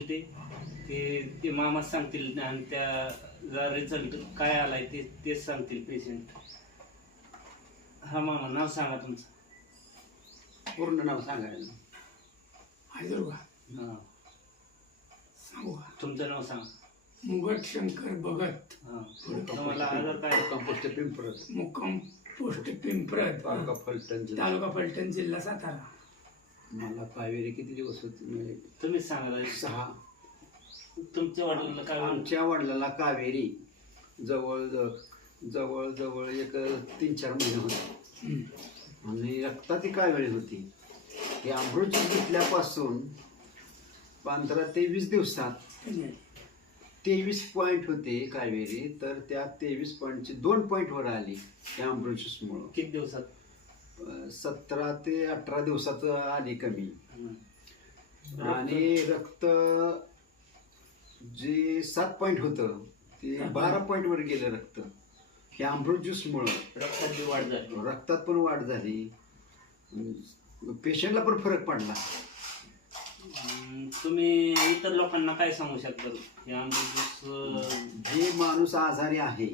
ते ते ते मामा सांगतील आणि त्याचा रिझल्ट काय आलाय ते तेच सांगतील पेशंट. हा मामा, नाव सांगा तुमचं. पूर्ण नाव सांगायला हजर का हा, सांगू का? तुमचं नाव सांगा. मुगट शंकर भगत, हा, तुम्हाला आजार काय? कंपोस्ट पिंपरत, मुक्काम पोस्ट पिंपरत, तालुका फलटण जिल्हा. तालुका फलटण, जिल्हा सातारा. मला कावेरी किती दिवस होती म्हणजे तुम्हीच सांगा. 6. तुमच्या वडिलांना काय होईल? आमच्या वडिलाला कावेरी जवळ जवळ जवळ एक 3-4 महिने होते आणि रक्ताती कावेरी होती. ही अमृत घेतल्यापासून 15 ते 20 दिवसात 23 पॉईंट होते कावेरी, तर त्या 23 पॉईंटची 2 पॉईंटवर आली या अमृत ज्यूसमुळं. किती दिवसात? 17 ते 18 दिवसात आली कमी. आणि रक्त जे 7 पॉईंट होतं ते 12 पॉईंटवर गेलं रक्त. हे अमृत ज्यूसमुळं रक्ताची वाढ झाली. रक्तात पण वाढ झाली, पेशंटला पण फरक पडला. तुम्ही इतर लोकांना काय सांगू शकता? हे अमृत जे माणूस आजारी आहे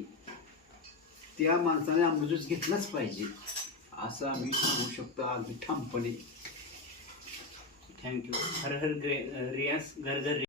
त्या माणसाने अमृत ज्यूस घेतलाच पाहिजे असं आम्ही सांगू शकतो अगदी ठामपणे. थँक्यू. हर हर रियास घर घर